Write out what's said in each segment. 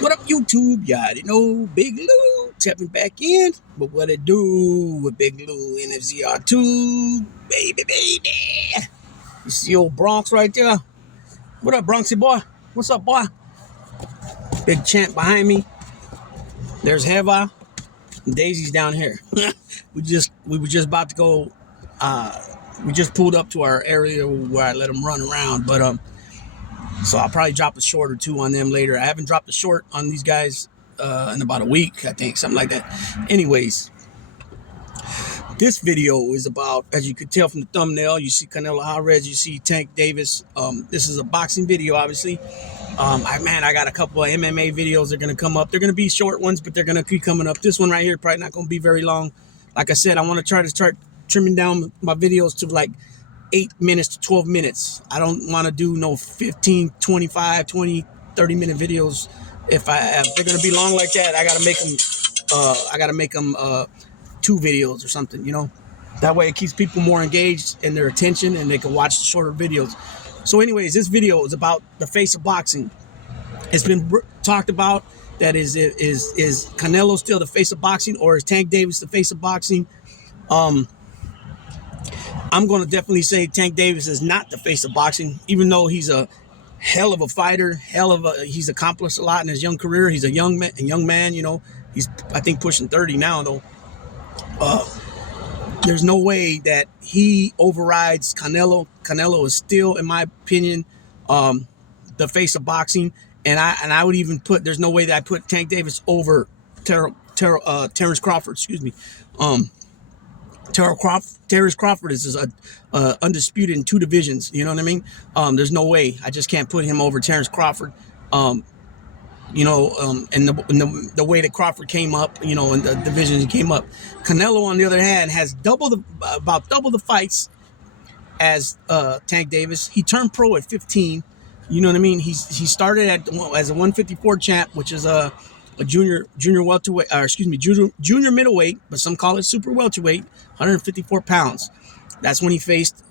What up, YouTube? You already know Big Lou tapping back in. But what it do with Big Lou and FZR2? Baby. You see old Bronx right there? What up, Bronxy boy? What's up, boy? Big champ behind me. There's Heva. And Daisy's down here. we were just about to go. We just pulled up to our area where I let them run around. But so I'll probably drop a short or two on them later. I haven't dropped a short on these guys in about a week, I think, something like that. Anyways, this video is about, as you could tell from the thumbnail, you see Canelo Alvarez, you see Tank Davis. This is a boxing video, obviously. I got a couple of MMA videos that are going to come up. They're going to be short ones, but they're going to keep coming up. This one right here probably not going to be very long. Like I said, I want to try to start trimming down my videos to like 8 minutes to 12 minutes. I don't want to do no 15, 25, 20, 30-minute videos. If they're going to be long like that, I got to make them 2 videos or something, you know. That way it keeps people more engaged in their attention and they can watch the shorter videos. So anyways, this video is about the face of boxing. It's been talked about that is Canelo still the face of boxing, or is Tank Davis the face of boxing? I'm going to definitely say Tank Davis is not the face of boxing, even though he's a hell of a fighter, he's accomplished a lot in his young career. He's a young man, you know. He's, I think, pushing 30 now, though. There's no way that he overrides Canelo. Canelo is still, in my opinion, the face of boxing. And I would even put, there's no way that I put Tank Davis over Terrence Crawford, excuse me. Terrence Crawford is undisputed in 2 divisions. You know what I mean? There's no way. I just can't put him over Terrence Crawford. You know, and the way that Crawford came up, you know, and the divisions came up. Canelo, on the other hand, has about double the fights as Tank Davis. He turned pro at 15. You know what I mean? He started as a 154 champ, which is a junior welterweight, or excuse me, junior middleweight, but some call it super welterweight, 154 pounds. That's when he faced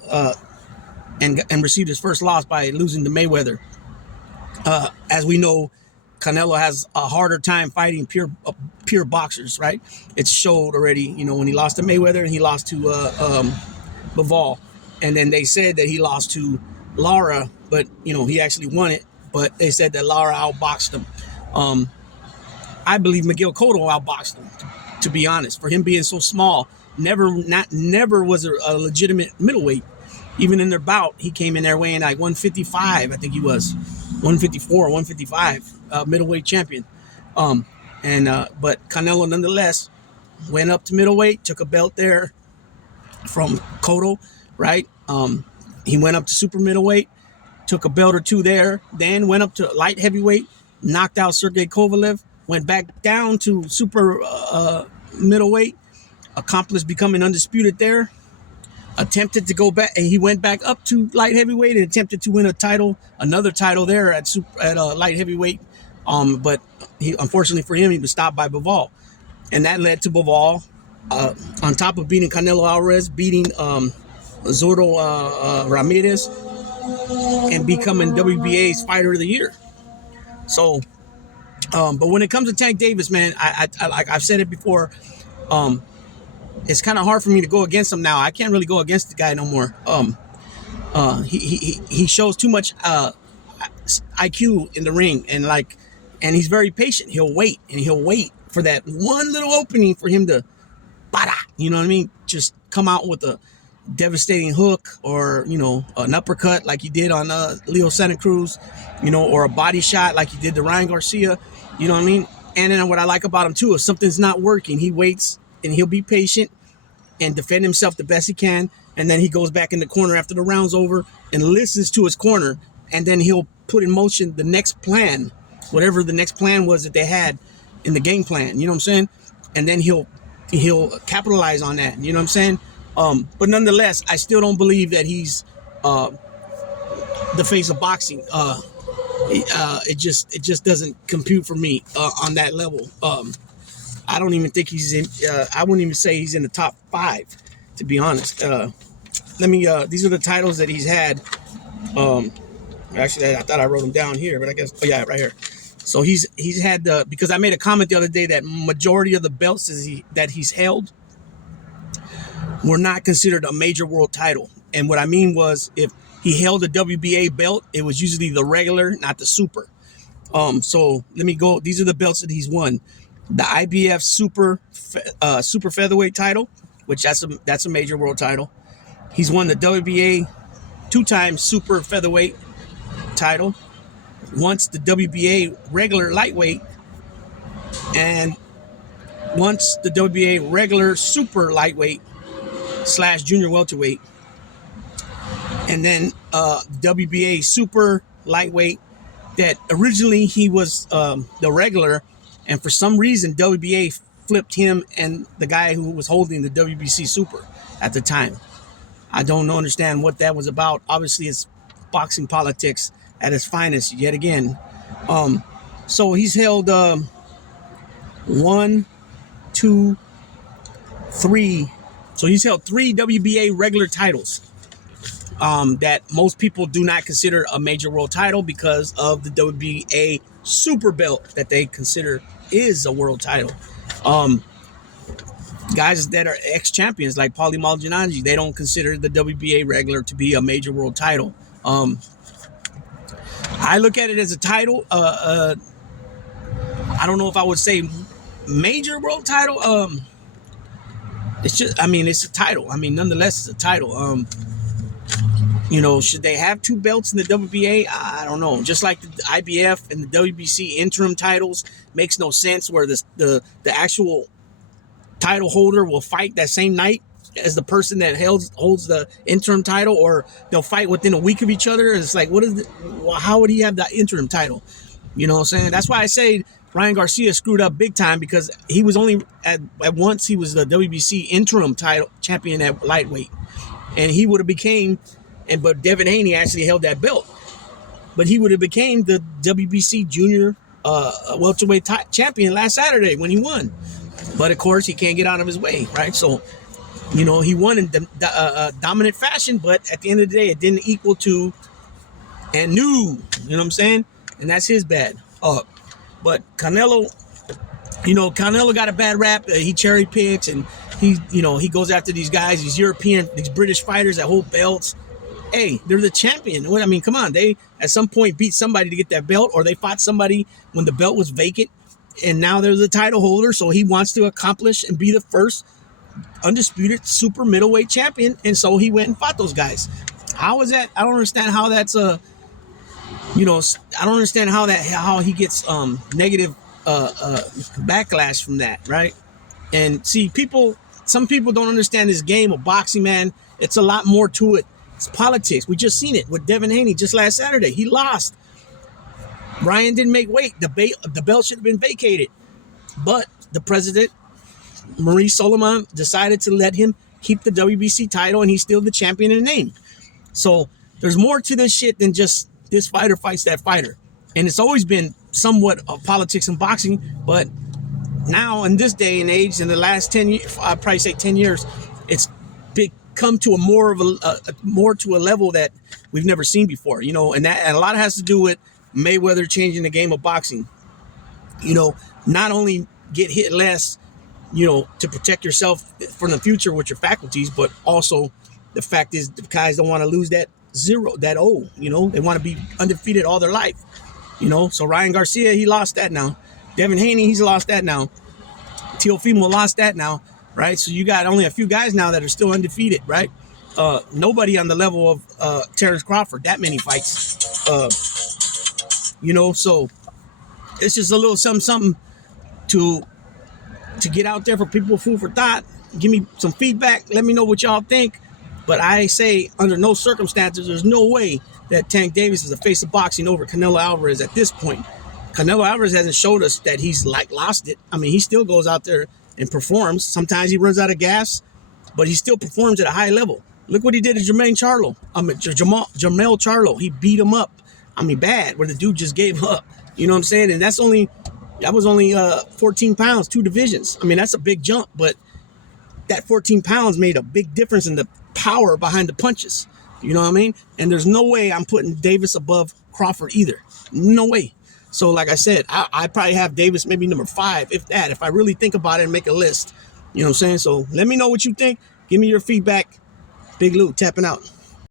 and received his first loss by losing to Mayweather. As we know, Canelo has a harder time fighting pure boxers, right? It's showed already, you know, when he lost to Mayweather and he lost to Bivol. And then they said that he lost to Lara, but, you know, he actually won it. But they said that Lara outboxed him. I believe Miguel Cotto outboxed him, to be honest. For him being so small, never was a legitimate middleweight. Even in their bout, he came in there weighing like 155, I think he was. 154, 155, middleweight champion. But Canelo nonetheless went up to middleweight, took a belt there from Cotto, right? He went up to super middleweight, took a belt or 2 there, then went up to light heavyweight, knocked out Sergey Kovalev, went back down to super middleweight, accomplished becoming undisputed there, attempted to go back, and he went back up to light heavyweight and attempted to win another title there at light heavyweight. But unfortunately for him, he was stopped by Bivol. And that led to Bivol, on top of beating Canelo Alvarez, beating Zordo Ramirez, and becoming WBA's Fighter of the Year. So, but when it comes to Tank Davis, man, like I've said it before, it's kind of hard for me to go against him now. I can't really go against the guy no more. He shows too much IQ in the ring, and he's very patient. He'll wait for that one little opening for him to, you know what I mean? Just come out with a devastating hook, or, you know, an uppercut like he did on Leo Santa Cruz, you know, or a body shot like he did to Ryan Garcia. You know what I mean? And then what I like about him too, if something's not working, he waits and he'll be patient and defend himself the best he can. And then he goes back in the corner after the round's over and listens to his corner. And then he'll put in motion the next plan, whatever the next plan was that they had in the game plan. You know what I'm saying? And then he'll capitalize on that. You know what I'm saying? But nonetheless, I still don't believe that he's the face of boxing. It just doesn't compute for me on that level. I don't even think he's in. I wouldn't even say he's in the top 5, to be honest. These are the titles that he's had. Actually, I thought I wrote them down here, but I guess, oh yeah, right here. So he's had the, because I made a comment the other day that majority of the belts that he's held were not considered a major world title. And what I mean was, if he held a WBA belt, it was usually the regular, not the super. So let me go. These are the belts that he's won: the IBF super featherweight title, which that's a major world title. He's won the WBA 2-time super featherweight title, once the WBA regular lightweight, and once the WBA regular super lightweight / junior welterweight, and then WBA super lightweight, that originally he was the regular, and for some reason WBA flipped him and the guy who was holding the WBC super at the time. I don't understand what that was about. Obviously, it's boxing politics at its finest yet again. So he's held 1, 2, 3. So he's held 3 WBA regular titles that most people do not consider a major world title because of the WBA super belt that they consider is a world title. Guys that are ex-champions like Paulie Malignaggi, they don't consider the WBA regular to be a major world title. I look at it as a title. I don't know if I would say major world title. It's just, I mean, it's a title. I mean, nonetheless, it's a title. Should they have 2 belts in the WBA? I don't know. Just like the IBF and the WBC interim titles makes no sense, where the actual title holder will fight that same night as the person that holds the interim title, or they'll fight within a week of each other. It's like, how would he have the interim title? You know what I'm saying? That's why I say Ryan Garcia screwed up big time, because he was only at once he was the WBC interim title champion at lightweight, and he would have but Devin Haney actually held that belt, but he would have became the WBC junior welterweight champion last Saturday when he won. But of course, he can't get out of his way, right? So, he won in dominant fashion, but at the end of the day, it didn't equal to and new. You know what I'm saying? And that's his bad. But Canelo, Canelo got a bad rap. He cherry picks, and he goes after these guys, these British fighters that hold belts. Hey, they're the champion. I mean, come on. They at some point beat somebody to get that belt, or they fought somebody when the belt was vacant, and now they're the title holder. So he wants to accomplish and be the first undisputed super middleweight champion, and so he went and fought those guys. How is that? I don't understand how that's I don't understand how he gets negative backlash from that, right? And see, some people don't understand this game of boxing, man. It's a lot more to it. It's politics. We just seen it with Devin Haney just last Saturday. He lost. Ryan didn't make weight. The belt should have been vacated. But the president, Maurice Solomon, decided to let him keep the WBC title, and he's still the champion in name. So there's more to this shit than just this fighter fights that fighter. And it's always been somewhat of politics in boxing, but now in this day and age, in the last 10 years, I'd probably say 10 years, it's come to a more to a level that we've never seen before, and a lot has to do with Mayweather changing the game of boxing. Not only get hit less, to protect yourself for the future with your faculties, but also the fact is the guys don't want to lose that O. They want to be undefeated all their life. So Ryan Garcia, he lost that now. Devin Haney, he's lost that now. Teofimo lost that now. Right, so you got only a few guys now that are still undefeated, right? Nobody on the level of Terrence Crawford, that many fights. So it's just a little something to get out there for people, food for thought. Give me some feedback. Let me know what y'all think. But I say, under no circumstances, there's no way that Tank Davis is the face of boxing over Canelo Alvarez at this point. Canelo Alvarez hasn't showed us that he's lost it. I mean, he still goes out there and performs. Sometimes he runs out of gas, but he still performs at a high level. Look what he did to Jamel Charlo. He beat him up. I mean, bad, where the dude just gave up. You know what I'm saying? And that was only 14 pounds, 2 divisions. I mean, that's a big jump, but that 14 pounds made a big difference in the power behind the punches. You know what I mean? And there's no way I'm putting Davis above Crawford either. No way. So like I said, I probably have Davis maybe number 5, if that, if I really think about it and make a list. You know what I'm saying? So let me know what you think. Give me your feedback. Big Lou tapping out.